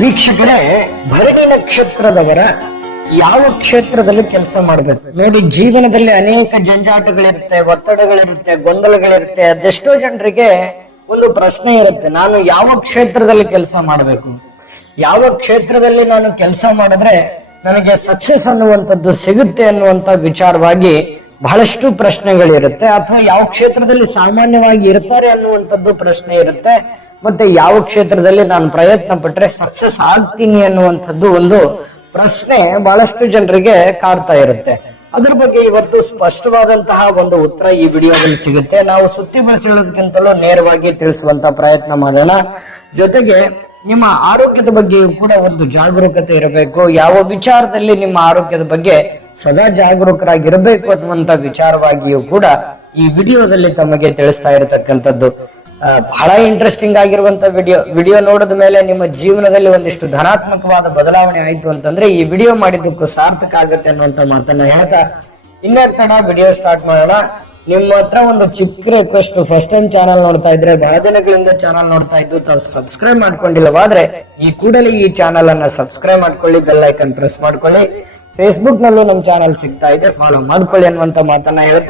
ವೀಕ್ಷಕರೇ, ಭರಣಿ ನಕ್ಷತ್ರದವರ ಯಾವ ಕ್ಷೇತ್ರದಲ್ಲಿ ಕೆಲಸ ಮಾಡಬೇಕು ನೋಡಿ. ಜೀವನದಲ್ಲಿ ಅನೇಕ ಜಂಜಾಟಗಳಿರುತ್ತೆ, ಒತ್ತಡಗಳಿರುತ್ತೆ, ಗೊಂದಲಗಳಿರುತ್ತೆ. ಅದೆಷ್ಟೋ ಜನರಿಗೆ ಒಂದು ಪ್ರಶ್ನೆ ಇರುತ್ತೆ, ನಾನು ಯಾವ ಕ್ಷೇತ್ರದಲ್ಲಿ ಕೆಲಸ ಮಾಡಬೇಕು, ಯಾವ ಕ್ಷೇತ್ರದಲ್ಲಿ ನಾನು ಕೆಲಸ ಮಾಡಿದ್ರೆ ನನಗೆ ಸಕ್ಸಸ್ ಅನ್ನುವಂಥದ್ದು ಸಿಗುತ್ತೆ ಅನ್ನುವಂತ ವಿಚಾರವಾಗಿ ಬಹಳಷ್ಟು ಪ್ರಶ್ನೆಗಳಿರುತ್ತೆ. ಅಥವಾ ಯಾವ ಕ್ಷೇತ್ರದಲ್ಲಿ ಸಾಮಾನ್ಯವಾಗಿ ಇರ್ತಾರೆ ಅನ್ನುವಂಥದ್ದು ಪ್ರಶ್ನೆ ಇರುತ್ತೆ. ಮತ್ತೆ ಯಾವ ಕ್ಷೇತ್ರದಲ್ಲಿ ನಾನು ಪ್ರಯತ್ನ ಪಟ್ರೆ ಸಕ್ಸಸ್ ಆಗ್ತೀನಿ ಅನ್ನುವಂಥದ್ದು ಒಂದು ಪ್ರಶ್ನೆ ಬಹಳಷ್ಟು ಜನರಿಗೆ ಕಾಡ್ತಾ ಇರುತ್ತೆ. ಅದ್ರ ಬಗ್ಗೆ ಇವತ್ತು ಸ್ಪಷ್ಟವಾದಂತಹ ಒಂದು ಉತ್ತರ ಈ ವಿಡಿಯೋದಲ್ಲಿ ಸಿಗುತ್ತೆ. ನಾವು ಸುತ್ತಿ ಬಳಸಿರೋದಕ್ಕಿಂತಲೂ ನೇರವಾಗಿ ತಿಳಿಸುವಂತ ಪ್ರಯತ್ನ ಮಾಡೋಣ. ಜೊತೆಗೆ ನಿಮ್ಮ ಆರೋಗ್ಯದ ಬಗ್ಗೆಯೂ ಕೂಡ ಒಂದು ಜಾಗರೂಕತೆ ಇರಬೇಕು. ಯಾವ ವಿಚಾರದಲ್ಲಿ ನಿಮ್ಮ ಆರೋಗ್ಯದ ಬಗ್ಗೆ ಸದಾ ಜಾಗರೂಕರಾಗಿರಬೇಕು ಅನ್ನುವಂತ ವಿಚಾರವಾಗಿಯೂ ಕೂಡ ಈ ವಿಡಿಯೋದಲ್ಲಿ ತಮಗೆ ತಿಳಿಸ್ತಾ ಇರತಕ್ಕಂಥದ್ದು. ಬಹಳ ಇಂಟ್ರೆಸ್ಟಿಂಗ್ ಆಗಿರುವಂತ ವಿಡಿಯೋ ನೋಡಿದ ಮೇಲೆ ನಿಮ್ಮ ಜೀವನದಲ್ಲಿ ಒಂದಿಷ್ಟು ಧನಾತ್ಮಕವಾದ ಬದಲಾವಣೆ ಆಯ್ತು ಅಂತಂದ್ರೆ ಈ ವಿಡಿಯೋ ಮಾಡಿದ್ದಕ್ಕೂ ಸಾರ್ಥಕ ಆಗುತ್ತೆ ಅನ್ನುವಂತ ಮಾತನ್ನ ಹೇಳ್ತಾ ಇನ್ನೊಂದು ವಿಡಿಯೋ ಸ್ಟಾರ್ಟ್ ಮಾಡೋಣ. ನಿಮ್ಮ ಹತ್ರ ಒಂದು ಚಿಕ್ಕ ರಿಕ್ವೆಸ್ಟ್, ಫಸ್ಟ್ ಟೈಮ್ ಚಾನಲ್ ನೋಡ್ತಾ ಇದ್ರೆ, ಬಹಳ ದಿನಗಳಿಂದ ಚಾನಲ್ ನೋಡ್ತಾ ಇದ್ದು ತಾವು ಸಬ್ಸ್ಕ್ರೈಬ್ ಮಾಡ್ಕೊಂಡಿಲ್ಲವಾದ್ರೆ ಈ ಕೂಡಲೇ ಈ ಚಾನಲ್ ಅನ್ನ ಸಬ್ಸ್ಕ್ರೈಬ್ ಮಾಡ್ಕೊಳ್ಳಿ, ಬೆಲ್ ಐಕನ್ ಪ್ರೆಸ್ ಮಾಡ್ಕೊಳ್ಳಿ. ಫೇಸ್ಬುಕ್ ನಲ್ಲೂ ನಮ್ಮ ಚಾನಲ್ ಸಿಗ್ತಾ ಇದೆ, ಫಾಲೋ ಮಾಡ್ಕೊಳ್ಳಿ ಅನ್ನುವಂತ ಮಾತನ್ನ ಹೇಳ್ತಾ